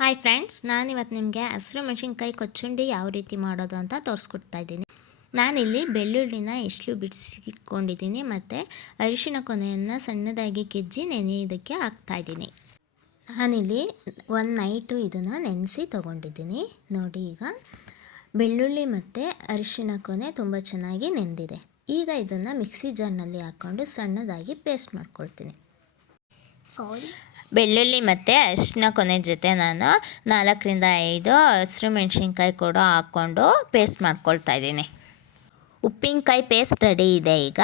Hi friends, ನಾನಿವತ್ತು ನಿಮಗೆ ಹಸಿರು ಮೆಣಸಿನ್ಕಾಯಿ ಕೊಚ್ಚುಂಡಿ ಯಾವ ರೀತಿ ಮಾಡೋದು ಅಂತ ತೋರಿಸ್ಕೊಡ್ತಾ ಇದ್ದೀನಿ. ನಾನಿಲ್ಲಿ ಬೆಳ್ಳುಳ್ಳಿನ ಎಷ್ಟು ಬಿಡಿಸಿಟ್ಕೊಂಡಿದ್ದೀನಿ ಮತ್ತು ಅರಿಶಿನ ಕೊನೆಯನ್ನು ಸಣ್ಣದಾಗಿ ಕೆಜ್ಜಿ ನೆನೆಯೋದಕ್ಕೆ ಹಾಕ್ತಾಯಿದ್ದೀನಿ. ನಾನಿಲ್ಲಿ ಒಂದು ನೈಟು ಇದನ್ನು ನೆನೆಸಿ ತೊಗೊಂಡಿದ್ದೀನಿ. ನೋಡಿ, ಈಗ ಬೆಳ್ಳುಳ್ಳಿ ಮತ್ತು ಅರಿಶಿನ ಕೊನೆ ತುಂಬ ಚೆನ್ನಾಗಿ ನೆಂದಿದೆ. ಈಗ ಇದನ್ನು ಮಿಕ್ಸಿ ಜಾರ್ನಲ್ಲಿ ಹಾಕ್ಕೊಂಡು ಸಣ್ಣದಾಗಿ ಪೇಸ್ಟ್ ಮಾಡ್ಕೊಳ್ತೀನಿ. ಬೆಳ್ಳುಳ್ಳಿ ಮತ್ತು ಅರಿಶಿನ ಕೊನೆ ಜೊತೆ ನಾನು 4-5 ಹಸಿರು ಮೆಣಸಿನ್ಕಾಯಿ ಕೂಡ ಹಾಕ್ಕೊಂಡು ಪೇಸ್ಟ್ ಮಾಡ್ಕೊಳ್ತಾ ಇದ್ದೀನಿ. ಉಪ್ಪಿನಕಾಯಿ ಪೇಸ್ಟ್ ರೆಡಿ ಇದೆ. ಈಗ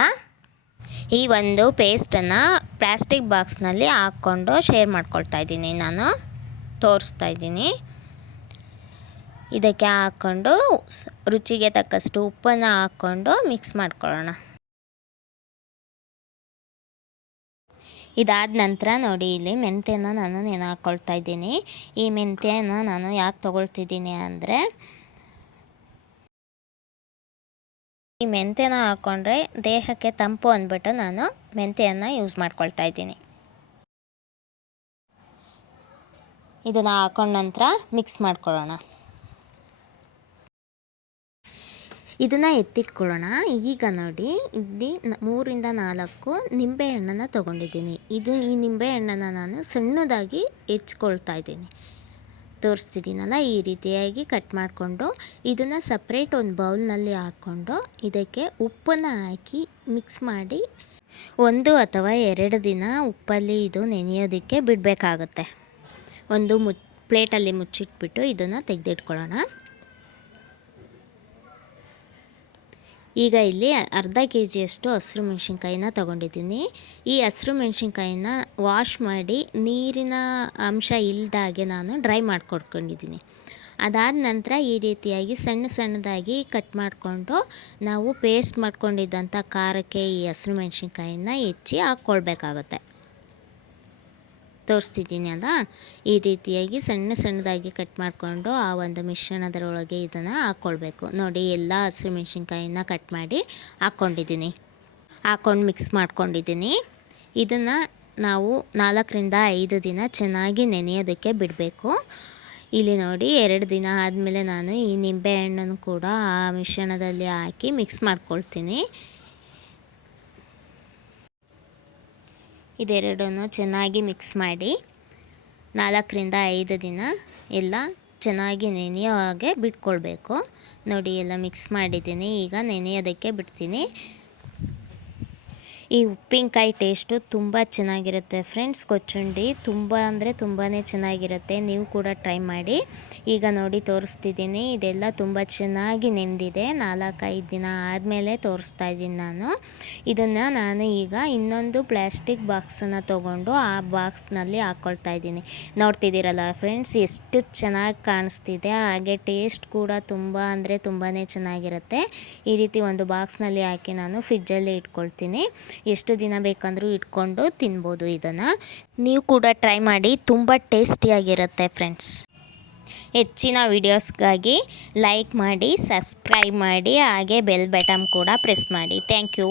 ಈ ಒಂದು ಪೇಸ್ಟನ್ನು ಪ್ಲಾಸ್ಟಿಕ್ ಬಾಕ್ಸ್ನಲ್ಲಿ ಹಾಕ್ಕೊಂಡು ಶೇರ್ ಮಾಡ್ಕೊಳ್ತಾ ಇದ್ದೀನಿ. ನಾನು ತೋರಿಸ್ತಾ ಇದ್ದೀನಿ. ಇದಕ್ಕೆ ಹಾಕ್ಕೊಂಡು ರುಚಿಗೆ ತಕ್ಕಷ್ಟು ಉಪ್ಪನ್ನು ಹಾಕ್ಕೊಂಡು ಮಿಕ್ಸ್ ಮಾಡ್ಕೊಳ್ಳೋಣ. ಇದಾದ ನಂತರ ನೋಡಿ, ಇಲ್ಲಿ ಮೆಂತ್ಯನ ನಾನು ನೆನೆ ಹಾಕ್ಕೊಳ್ತಾ ಇದ್ದೀನಿ. ಈ ಮೆಂತ್ಯನ ನಾನು ಯಾಕೆ ತೊಗೊಳ್ತಿದ್ದೀನಿ ಅಂದರೆ, ಈ ಮೆಂತ್ಯನ ಹಾಕ್ಕೊಂಡ್ರೆ ದೇಹಕ್ಕೆ ತಂಪು ಅಂದ್ಬಿಟ್ಟು ನಾನು ಮೆಂತ್ಯನ ಯೂಸ್ ಮಾಡ್ಕೊಳ್ತಾ ಇದ್ದೀನಿ. ಇದನ್ನು ಹಾಕೊಂಡ ನಂತರ ಮಿಕ್ಸ್ ಮಾಡ್ಕೊಳ್ಳೋಣ. ಇದನ್ನು ಎತ್ತಿಟ್ಕೊಳ್ಳೋಣ. ಈಗ ನೋಡಿ, ಇಲ್ಲಿ 3-4 ನಿಂಬೆಹಣ್ಣನ್ನು ತೊಗೊಂಡಿದ್ದೀನಿ. ಈ ನಿಂಬೆಹಣ್ಣನ್ನು ನಾನು ಸಣ್ಣದಾಗಿ ಹೆಚ್ಕೊಳ್ತಾ ಇದ್ದೀನಿ. ತೋರಿಸ್ತಿದ್ದೀನಲ್ಲ, ಈ ರೀತಿಯಾಗಿ ಕಟ್ ಮಾಡಿಕೊಂಡು ಇದನ್ನು ಸಪ್ರೇಟ್ ಒಂದು ಬೌಲ್ನಲ್ಲಿ ಹಾಕ್ಕೊಂಡು ಇದಕ್ಕೆ ಉಪ್ಪನ್ನು ಹಾಕಿ ಮಿಕ್ಸ್ ಮಾಡಿ 1 ಅಥವಾ 2 ದಿನ ಉಪ್ಪಲ್ಲಿ ಇದು ನೆನೆಯೋದಕ್ಕೆ ಬಿಡಬೇಕಾಗುತ್ತೆ. ಒಂದು ಪ್ಲೇಟಲ್ಲಿ ಮುಚ್ಚಿಟ್ಬಿಟ್ಟು ಇದನ್ನು ತೆಗೆದಿಟ್ಕೊಳ್ಳೋಣ. ಈಗ ಇಲ್ಲಿ ಅರ್ಧ ಕೆಜಿಯಷ್ಟು ಹಸಿರು ಮೆಣಸಿನ್ಕಾಯಿನ ತೊಗೊಂಡಿದ್ದೀನಿ. ಈ ಹಸಿರು ಮೆಣಸಿನ್ಕಾಯಿನ ವಾಶ್ ಮಾಡಿ ನೀರಿನ ಅಂಶ ಇಲ್ಲದಾಗೆ ನಾನು ಡ್ರೈ ಮಾಡಿಕೊಡ್ಕೊಂಡಿದ್ದೀನಿ. ಅದಾದ ನಂತರ ಈ ರೀತಿಯಾಗಿ ಸಣ್ಣದಾಗಿ ಕಟ್ ಮಾಡಿಕೊಂಡು ನಾವು ಪೇಸ್ಟ್ ಮಾಡ್ಕೊಂಡಿದ್ದಂಥ ಖಾರಕ್ಕೆ ಈ ಹಸಿರು ಮೆಣಸಿನ್ಕಾಯಿನ ಹೆಚ್ಚಿ ಹಾಕ್ಕೊಳ್ಬೇಕಾಗುತ್ತೆ. ತೋರಿಸ್ತಿದ್ದೀನಿ ಅಲ್ಲ, ಈ ರೀತಿಯಾಗಿ ಸಣ್ಣದಾಗಿ ಕಟ್ ಮಾಡಿಕೊಂಡು ಆ ಒಂದು ಮಿಶ್ರಣದರೊಳಗೆ ಇದನ್ನು ಹಾಕ್ಕೊಳ್ಬೇಕು. ನೋಡಿ, ಎಲ್ಲ ಹಸಿರು ಮೆಣಸಿನ್ಕಾಯಿನ ಕಟ್ ಮಾಡಿ ಹಾಕ್ಕೊಂಡು ಮಿಕ್ಸ್ ಮಾಡ್ಕೊಂಡಿದ್ದೀನಿ. ಇದನ್ನು ನಾವು 4-5 ದಿನ ಚೆನ್ನಾಗಿ ನೆನೆಯೋದಕ್ಕೆ ಬಿಡಬೇಕು. ಇಲ್ಲಿ ನೋಡಿ, 2 ದಿನ ಆದಮೇಲೆ ನಾನು ಈ ನಿಂಬೆಹಣ್ಣನ್ನು ಕೂಡ ಆ ಮಿಶ್ರಣದಲ್ಲಿ ಹಾಕಿ ಮಿಕ್ಸ್ ಮಾಡ್ಕೊಳ್ತೀನಿ. ಇದೆರಡನ್ನು ಚೆನ್ನಾಗಿ ಮಿಕ್ಸ್ ಮಾಡಿ 4-5 ದಿನ ಎಲ್ಲ ಚೆನ್ನಾಗಿ ನೆನೆಯೋ ಹಾಗೆ ಬಿಟ್ಕೊಳ್ಬೇಕು. ನೋಡಿ, ಎಲ್ಲ ಮಿಕ್ಸ್ ಮಾಡಿದ್ದೀನಿ. ಈಗ ನೆನೆಯೋದಕ್ಕೆ ಬಿಡ್ತೀನಿ. ಈ ಉಪ್ಪಿನಕಾಯಿ ಟೇಸ್ಟು ತುಂಬ ಚೆನ್ನಾಗಿರುತ್ತೆ ಫ್ರೆಂಡ್ಸ್. ಕೊಚ್ಚುಂಡಿ ತುಂಬ ಅಂದರೆ ತುಂಬಾ ಚೆನ್ನಾಗಿರುತ್ತೆ. ನೀವು ಕೂಡ ಟ್ರೈ ಮಾಡಿ. ಈಗ ನೋಡಿ, ತೋರಿಸ್ತಿದ್ದೀನಿ. ಇದೆಲ್ಲ ತುಂಬ ಚೆನ್ನಾಗಿ ನೆಂದಿದೆ. 4-5 ದಿನ ಆದಮೇಲೆ ತೋರಿಸ್ತಾ ಇದ್ದೀನಿ ನಾನು. ಇದನ್ನು ನಾನು ಈಗ ಇನ್ನೊಂದು ಪ್ಲಾಸ್ಟಿಕ್ ಬಾಕ್ಸನ್ನು ತೊಗೊಂಡು ಆ ಬಾಕ್ಸ್ನಲ್ಲಿ ಹಾಕ್ಕೊಳ್ತಾ ಇದ್ದೀನಿ. ನೋಡ್ತಿದ್ದೀರಲ್ಲ ಫ್ರೆಂಡ್ಸ್, ಎಷ್ಟು ಚೆನ್ನಾಗಿ ಕಾಣಿಸ್ತಿದೆ. ಹಾಗೆ ಟೇಸ್ಟ್ ಕೂಡ ತುಂಬ ಅಂದರೆ ತುಂಬಾ ಚೆನ್ನಾಗಿರುತ್ತೆ. ಈ ರೀತಿ ಒಂದು ಬಾಕ್ಸ್ನಲ್ಲಿ ಹಾಕಿ ನಾನು ಫ್ರಿಜ್ಜಲ್ಲಿ ಇಟ್ಕೊಳ್ತೀನಿ. ಎಷ್ಟು ದಿನ ಬೇಕಂದ್ರೂ ಇಟ್ಕೊಂಡು ತಿನ್ಬೋದು. ಇದನ್ನು ನೀವು ಕೂಡ ಟ್ರೈ ಮಾಡಿ, ತುಂಬ ಟೇಸ್ಟಿಯಾಗಿರುತ್ತೆ ಫ್ರೆಂಡ್ಸ್. ಹೆಚ್ಚಿನ ವೀಡಿಯೋಸ್ಗಾಗಿ ಲೈಕ್ ಮಾಡಿ, ಸಬ್ಸ್ಕ್ರೈಬ್ ಮಾಡಿ, ಹಾಗೆ ಬೆಲ್ ಬಟನ್ ಕೂಡ ಪ್ರೆಸ್ ಮಾಡಿ. Thank you.